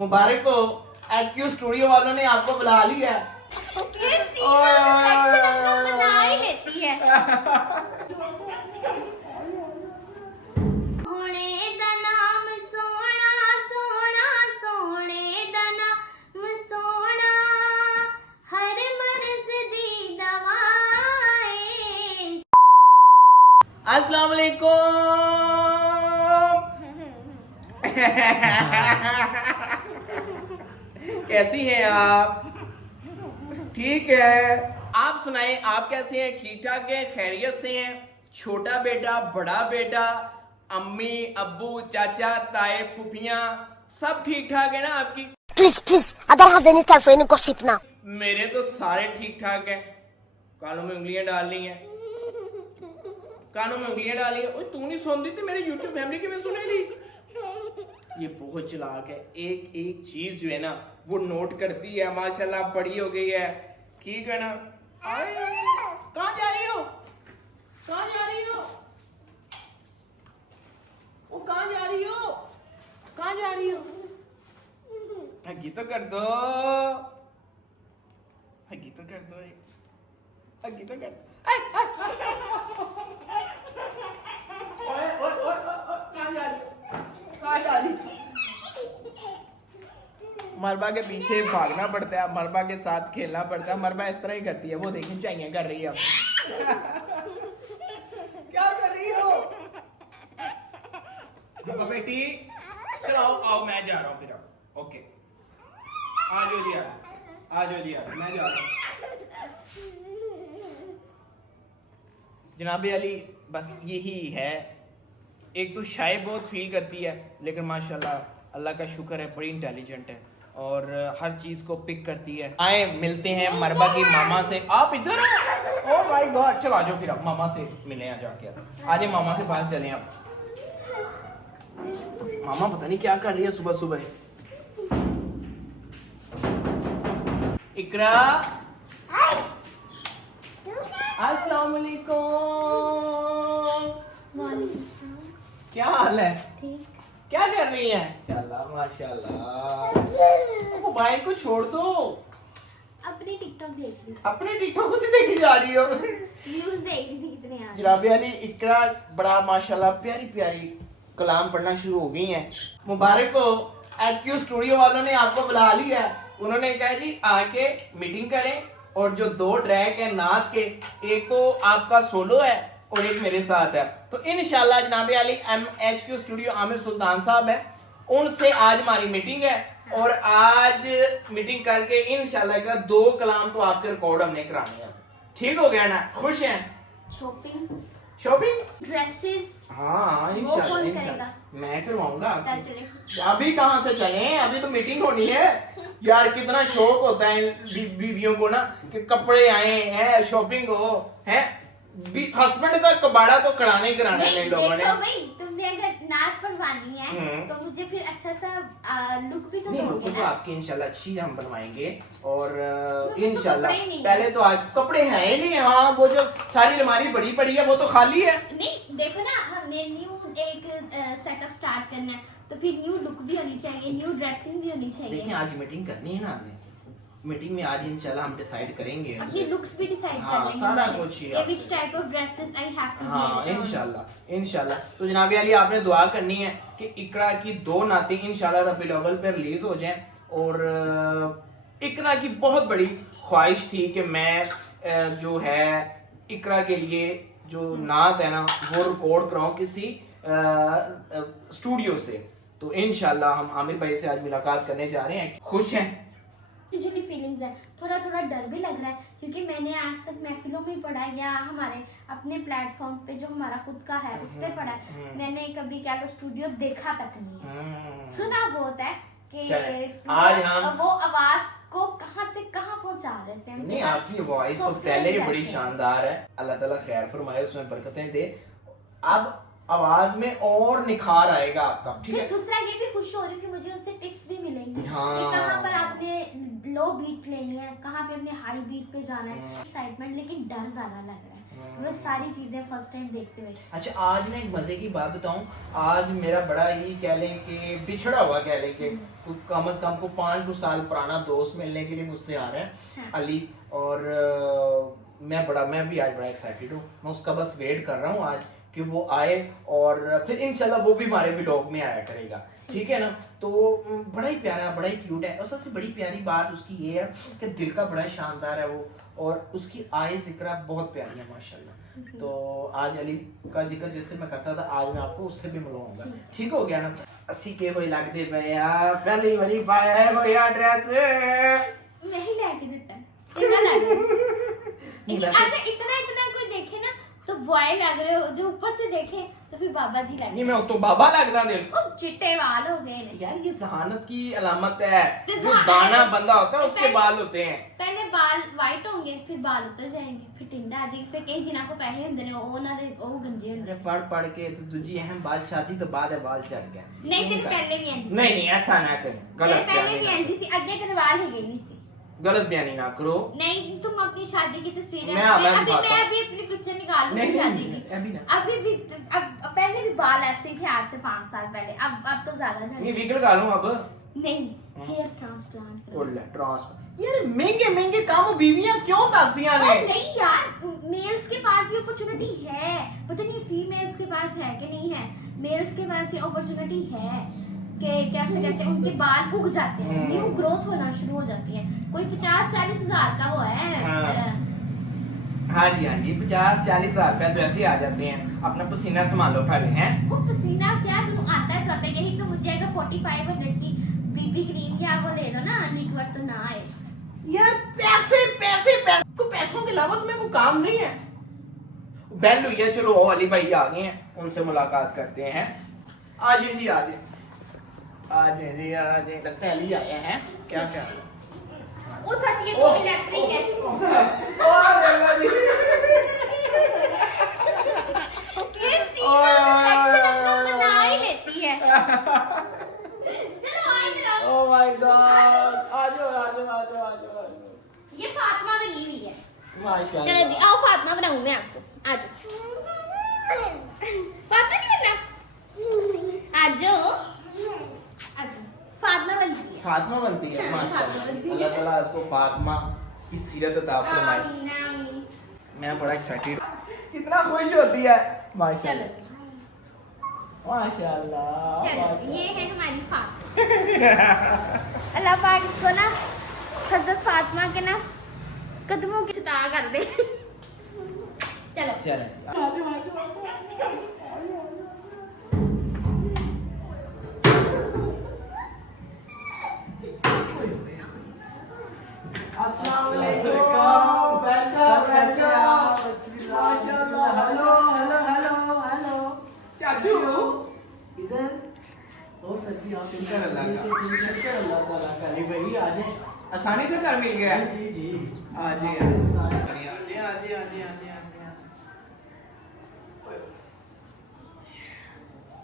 मुबारक हो, HQ studio वालों ने आपको बुला लिया। बना ही लेती है। सोने दा नाम सोना सोना, सोने दा नाम सोना, हर मर्ज दी दवाएं। अस्सलाम वालेकुम। कैसी हैं आप? ठीक है, आप सुनाएं, आप कैसे हैं? ठीक ठाक हैं? खैरियत से हैं? छोटा बेटा, बड़ा बेटा, अम्मी, अब्बू, चाचा, ताए, फूफियां सब ठीक ठाक है ना आपकी? Please, I don't have any time for any gossip now. मेरे तो सारे ठीक ठाक हैं। कानों में उंगलियां डालनी है, कानों में उंगलियां डाली है। ओए तू नहीं सुनती थी, मेरी YouTube फैमिली की मैं सुनेगी। ये बहुत चालाक है, एक एक चीज जो है ना वो नोट करती है। माशाल्लाह बड़ी हो गई है, ठीक है ना? कहाँ जा रही हो? कहाँ जा रही हो? वो कहाँ जा रही हो? कहाँ जा रही हो? हगी तो कर दो, हगी तो कर दो, हगी तो कर दो। मरबा के पीछे भागना पड़ता है, मरबा के साथ खेलना पड़ता है। मरबा इस तरह ही करती है, वो देखें चाहिए कर रही है। क्या कर रही हो बेटी? चलो आओ, मैं जा रहा हूँ फिर। ओके, आ जाओ जी, आ जाओ जी, मैं जा रहा हूँ। जनाबे अली बस यही है। एक तो शाय बहुत फील करती है, लेकिन माशाल्लाह अल्लाह का शुक्र है बड़ी इंटेलिजेंट है और हर चीज को पिक करती है। आए मिलते हैं मरबा की मामा से। आप इधर हो? ओह माय गॉड, चलो आ जाओ फिर आप मामा से मिले। आ जाके आज मामा के पास चले आप। मामा पता नहीं क्या कर रही है सुबह सुबह। इकरा, अस्सलाम वालेकुम। क्या हाल है? ठीक। क्या कर रही है? माशाल्लाह माशाल्लाह। मोबाइल को छोड़ दो, अपनी टिकटॉक देख रही, अपने टिकटॉक को देखी जा रही हो। न्यूज़ देख रही थी कितने आ रहे। जनाबे अली इकरा बड़ा माशाल्लाह प्यारी प्यारी कलाम पढ़ना शुरू हो गई हैं। मुबारक हो, HQ स्टूडियो वालों ने आपको बुला लिया। उन्होंने कहा जी आके मीटिंग करें और जो 2 ट्रैक है नाच के, एक तो आपका सोलो है और एक मेरे साथ है। तो इंशाल्लाह जनाबे अली HQ स्टूडियो आमिर सुल्तान साहब है, उनसे आज हमारी मीटिंग है और आज मीटिंग करके इंशाल्लाह का 2 कलाम तो आपके रिकॉर्ड हमने कराने हैं। ठीक हो गया ना? खुश हैं? Shopping, shopping, dresses. हाँ इंशाल्लाह इंशाल्लाह मैं करवाऊंगा। चल चले। अभी कहाँ से चलें? अभी तो मीटिंग होनी है यार। कितना शौक होता है बीवियों को ना कि कपड़े आए हैं, शॉपिंग हो है। हस्बैंड का कबाड़ा तो कराने ही कराना है लोगों ने। देखो भाई, तुमने अगर नाच पढ़वानी है तो मुझे फिर अच्छा सा लुक भी तो नहीं, लुक दोगे तो ना। आपकी इंशाल्लाह अच्छी हम बनवाएंगे और तो इंशाल्लाह कपड़े नहीं पहले तो आज कपड़े हैं ही नहीं। हाँ, वो जो सारी अलमारी बड़ी पड़ी है वो तो खाली है। नहीं देखो ना, हमने न्यू एक सेटअप स्टार्ट करना है तो फिर न्यू लुक भी होनी चाहिए, न्यू ड्रेसिंग भी होनी चाहिए। देखिए आज मीटिंग करनी है ना हमें। मीटिंग में आज इंशाल्लाह हम डिसाइड करेंगे, अपनी लुक्स भी डिसाइड हाँ, कर लेंगे। सारा कुछ ही ये which type of dresses I have to हाँ wear। इंशाल्लाह इंशाल्लाह। तो जनाबे अली आपने दुआ करनी है कि इकरा की 2 नाते इंशाल्लाह रबीउल अव्वल पे रिलीज हो जाएं। और इकरा की बहुत बड़ी ख्वाहिश थी कि मैं जो है इकरा के लिए जो नात है ना वो रिकॉर्ड कराऊं किसी स्टूडियो से। तो इंशाल्लाह हम आमिर भाई से आज मुलाकात करने जा रहे हैं। खुश हैं? जुड़ी फीलिंग्स है, थोड़ा थोड़ा डर भी लग रहा है क्योंकि मैंने आज तक महफिलों में पढ़ा है या हमारे अपने प्लेटफॉर्म पे जो हमारा खुद का है उस पे पढ़ा है। मैंने कभी क्या तो स्टूडियो देखा तक नहीं है, सुना बहुत है कि आज हम वो आवाज को कहां से कहां पहुंचा देते हैं। नहीं, आपकी वॉइस तो पहले ही बड़ी शानदार है। अल्लाह ताला खैर फरमाए, उसमें बरकतें दे। अब आवाज में और निखार आएगा आपका, ठीक फिर है। दूसरा ये भी खुश हो रही हूँ कि मुझे उनसे टिप्स भी मिलेंगी हाँ। कि कहाँ पर आपने लो बीट लेनी है, कहाँ पे अपने हाई बीट पे जाना है। एक्साइटमेंट लेकिन डर ज्यादा लग रहा है वो सारी चीजें फर्स्ट टाइम देखते हुए। अच्छा, आज मैं एक मजे की बात बताऊं, आज मेरा बड़ा ही कह लें कि बिछड़ा हुआ कह लें कि कम से कम को 5 साल पुराना दोस्त मिलने के लिए मुझसे आ रहा है, हाँ। अली। और मैं भी आज बड़ा एक्साइटेड हूँ। मैं उसका बस वेट कर रहा हूँ आज कि वो आए और फिर इंशाल्लाह वो भी हमारे व्लॉग में आया करेगा, ठीक है ना। तो बड़ा ही प्यारा, बड़ा ही क्यूट है। और सबसे बड़ी प्यारी बात उसकी ये है कि दिल का बड़ा शानदार है वो, और उसकी आय जिक्र बहुत प्यारी है माशाल्लाह। तो आज अली का जिक्र जैसे मैं करता था, आज मैं आपको उससे भी मिलवाऊंगा, ठीक हो गया ना। अस्सी के होई लगदे पे यार, पहली बारी पाया है कोई ड्रेस नहीं लाके देता है, चंगा लग रहा है। इतना कोई देखे ना तो बॉय लग रहे हो, जो ऊपर से देखे तो फिर बाबा जी लग नहीं, मैं तो बाबा लगदा दिल। ओ चिट्टे बाल हो गए ने। यार ये जहानत की अलामत है, तो जो दाना बंदा होता है उसके पहले- बाल होते हैं। पहले बाल वाइट होंगे, फिर बाल उतर जाएंगे, फिर टिंडा आ जाएगी, फिर कई जिन्हां को पैसे हुंदे ने वो गंजे हुंदे। पढ़ के तो दूजी अहम बात, शादी तो बाद है बाल चढ़ गया। नहीं तेरे पहले भी एंजी। नहीं ऐसा ना करें, तेरे गलत पहले बयानी भी ना एंजी सी, आगे तेरे बाल ही गए नहीं सी। गलत बयानी ना करो। नहीं तुम अपनी शादी की तस्वीरें मैं अभी अभी दिखाता हूं। मैं अभी अपनी पिक्चर निकालूंगी नहीं, शादी नहीं, की। अभी ना। अभी भी अब पहले भी बाल ऐसे ही थे आज से 5 साल पहले, अब तो ज्यादा नहीं झड़ विकल गालूं अब। नहीं हेयर ट्रांसप्लांट ओले ट्रांसफर यार, महंगे काम बीवियां क्यों दसदियां ने? नहीं यार, मेल्स के पास ये अपॉर्चुनिटी है, पता नहीं फीमेल्स के पास है कि नहीं है। मेल्स के पास ये अपॉर्चुनिटी है कि कैसे कहते हैं उनके बाल उग जाते हैं, न्यू ग्रोथ होना शुरू हो जाती है। कोई 50-40 हजार का वो है। हाँ जी 50-40 हजार रुपया तो ऐसे ही आ जाते हैं। अपना पसीना संभालो पहले हैं। वो पसीना क्या करूं, आता है तो आता है। यही तो मुझे अगर 4500 की बीबी क्रीम क्या वो ले दो ना, लिक्विड तो ना आए। यार पैसे को पैसों के अलावा तुम्हें कोई काम नहीं है। बेल हुई है, चलो अली भाई आ गए हैं, उनसे मुलाकात करते हैं। आज जी आज लगता है अली आया है। क्या वो सच ये तो इलेक्ट्रिक है। ये सेक्शन अपना बना ही लेती है। चलो आ इधर। ओह माय गॉड, आजो। ये फातिमा बनी हुई है। माशाल्लाह। चलो जी आओ, फातिमा बनाऊं मैं आपको। आ जाओ। फातिमा नहीं बनना, आ जाओ। फातिमा बनती है। फातिमा बनती है माशाल्लाह। अल्लाह ताला इसको फातिमा की सीरत अता फरमाए। आमीन आमीन। मैं बड़ा एक्साइटेड, कितना खुश होती है माशाल्लाह। चलो माशाल्लाह। चलो ये है हमारी फातिमा। अल्लाह पाक इसको ना हजरत फातिमा के ना कदमों की छुटा कर दे। चलो अस्सलाम वालेकुम, वेलकम। माशाल्लाह, हेलो। चाचू इधर और सब्जी आप शुक्र अल्लाह ताला का। अली भाई आ जाए, आसानी से घर मिल गया। जी आ जाए।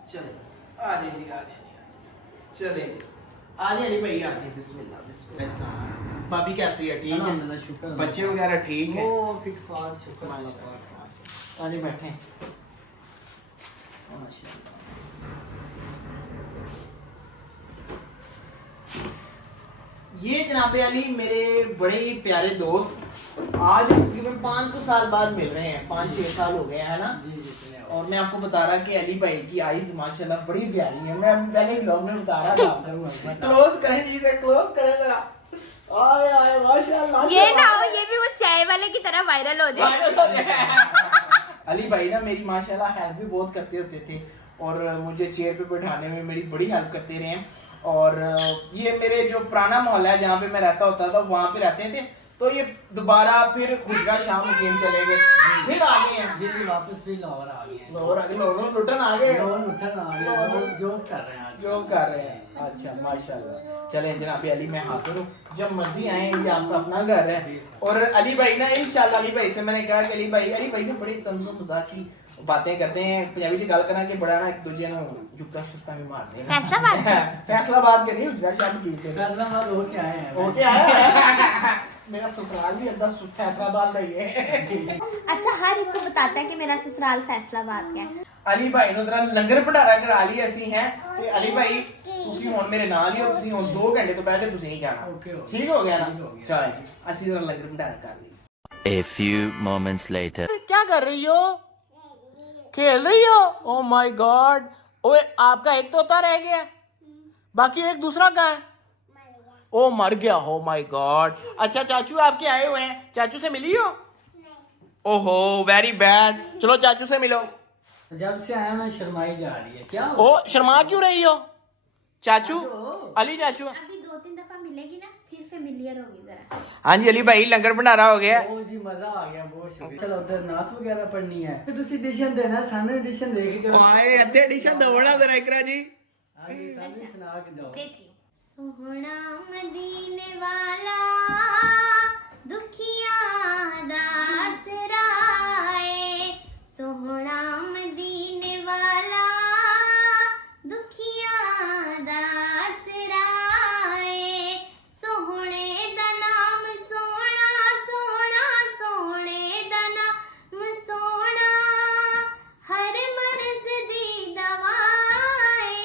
चले आ जाइए। चले आ जाइए अली भाई, आ जाइए। बिस्मिल्लाह। भाभी कैसी है? ठीक है। अल्हम्दुलिल्लाह, शुक्र अल्लाह। बच्चे वगैरह ठीक है? ओ फिट फाट शुक्र अल्लाह पाक। आ जाइए, बैठे। माशाल्लाह। ये जनाबे अली मेरे बड़े ही प्यारे दोस्त, आज तकरीबन 5 साल बाद मिल रहे हैं। 5-6 साल हो गए हैं ना। जी सुने हो। और मैं आपको बता रहा कि अली भाई की आईज माशाल्लाह बड़ी प्यारी है। मैं पहले व्लॉग में बता रहा था। क्लोज करें जी से, क्लोज करें जरा। आय माशाल्लाह। ये ना हो ये भी वो चाय वाले की तरह वायरल हो जाए। अली भाई ना मेरी माशाल्लाह हेल्प भी बहुत करते होते थे, और मुझे चेयर पे बैठाने में मेरी बड़ी हेल्प करते रहे हैं। और ये मेरे जो पुराना मोहल्ला है जहाँ पे मैं रहता होता था, वहाँ पे रहते थे। तो ये दोबारा फिर खुदरा शाम गेम चले गए, फिर आ गए हैं। जी वापस भी लाहौर आ गए हैं। लाहौर आ गए, लाहौर लुटन आ गए, लाहौर उठन आ गए, जॉब कर रहे हैं आज। जो कर रहे हैं। अच्छा माशाल्लाह। चले जनाब अली, मैं हाजिर हूँ, जब मर्जी आए, ये आपका अपना घर है। और अली भाई ना इंशाल्लाह, अली भाई से मैंने कहा कि अली भाई ने बड़ी तंज़ो मज़ाकी बातें करते हैं पंजाबी से गल करा के बड़ा ना एक दूजे ਨੂੰ ਜੁੱਤਾ ਸ਼ੁੱਤਾ ਵੀ ਮਾਰਦੇ ਨੇ फैसलाबाद से? फैसलाबाद के नहीं उजरा शब्द की थे फैसलाबाद होके आए हैं ओके आया मेरा ससुराल भी अद्धा फैसलाबाद का ही है अच्छा, हर एक को बताता है कि मेरा ससुराल फैसलाबाद का है। ਅਲੀ ਭਾਈ ਨੂੰ ਜ਼ਰਾ ਲੰਗਰ ਭੰਡਾਰਾ ਕਰਾ ਲਈ ਅਸੀਂ ਹੈ ਤੇ ਅਲੀ ਭਾਈ ਤੁਸੀਂ ਹੁਣ ਮੇਰੇ ਨਾਲ ਹੀ ਹੋ ਤੁਸੀਂ ਹੁਣ 2 ਘੰਟੇ ਤੋਂ ਪਹਿਲੇ ਤੁਸੀਂ ਨਹੀਂ ਜਾਣਾ Okay, okay. ਠੀਕ ਹੋ ਗਿਆ ਨਾ ठीक हो गया। ਚਲੋ ਜੀ ਅਸੀਂ ਜ਼ਰਾ ਲੰਗਰ ਭੰਡਾਰਾ ਕਰ ਲਈ A few moments later. क्या कर रही हो खेल रही हो ओ माय गॉड ओए आपका एक तोता रह गया बाकी एक दूसरा कहाँ है ओ मर गया हो माय गॉड अच्छा चाचू आपके आए हुए हैं चाचू से मिली हो ओहो वेरी बैड चलो चाचू से मिलो जब से आया ना शर्माई जा रही है क्या ओ शर्मा क्यों रही हो चाचू अली चाचू अभी 2-3 दफा मिलेगी ना, फिर फेमिलियर होगी जरा। हाँ जी अली भाई लंगर भंडारा हो गया ओ जी मजा आ गया बहुत शुक्रिया चलो उधर नाच वगैरह पढ़नी है फिर तुसी एडिशन देना सानू एडिशन दे के चलो आए अद्धे एडिशन दौड़ना जरा इकरा जी हाँ जी सानू सुना के जाओ देती हूँ। सोहना मदीने वाला दुखिया दासराए, सोहना मदीने वाला दुखिया दासराए, सोहने दा नाम सोना सोना, सोहने दा नाम सोना, हर मर्ज दी दवाए,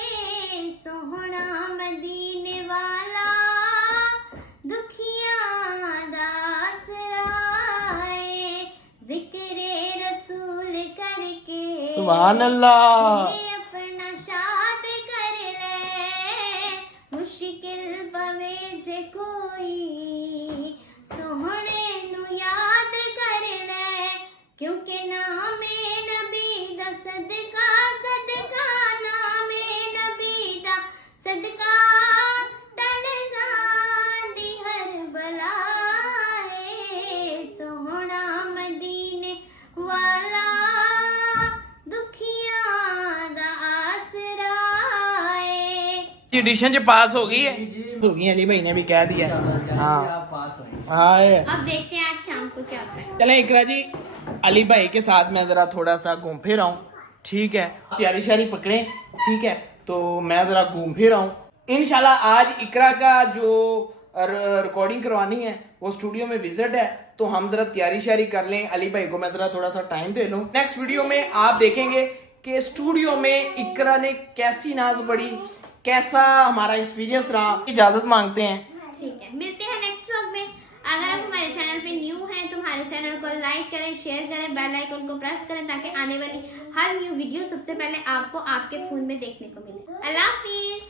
सोहना मदीने वाला दुखिया दासराए, जिक्रे रसूल करके सुभान अल्लाह दिल अपना शाद कर ले, मुश्किल पवे जे कोई सोहने नु याद कर ले, क्योंकि नामे नबी दा सदका सदका, नामे नबी दा सदका टल जांदी हर बलाए, सोहना मदीने वाला दुखिया दा आसराए। एडिशन च पास हो गई है जी हो गई अली भाई ने भी कह दिया हाँ आप पास होंगे हाँ अब देखते हैं आज शाम को क्या होता है। चले इकरा जी अली भाई के साथ मैं जरा थोड़ा सा घूम फिर आऊं ठीक है तैयारी शारी पकड़े ठीक है तो मैं जरा घूम फिर आऊं इंशाल्लाह आज इकरा का जो रिकॉर्डिंग करवानी है वो स्टूडियो में विजिट है तो हम जरा तैयारी शारी कर लें अली भाई को मैं जरा थोड़ा सा टाइम दे लूं नेक्स्ट वीडियो में आप देखेंगे कि स्टूडियो में इकरा ने कैसी नाज पड़ी कैसा हमारा एक्सपीरियंस रहा इजाजत मांगते हैं ठीक है, मिलते हैं नेक्स्ट व्लॉग में। अगर आप हमारे चैनल पे न्यू हैं तो हमारे चैनल को लाइक करें, शेयर करें, बेल आइकन को प्रेस करें ताकि आने वाली हर न्यू वीडियो सबसे पहले आपको आपके फोन में देखने को मिले। अल्लाह हाफिज।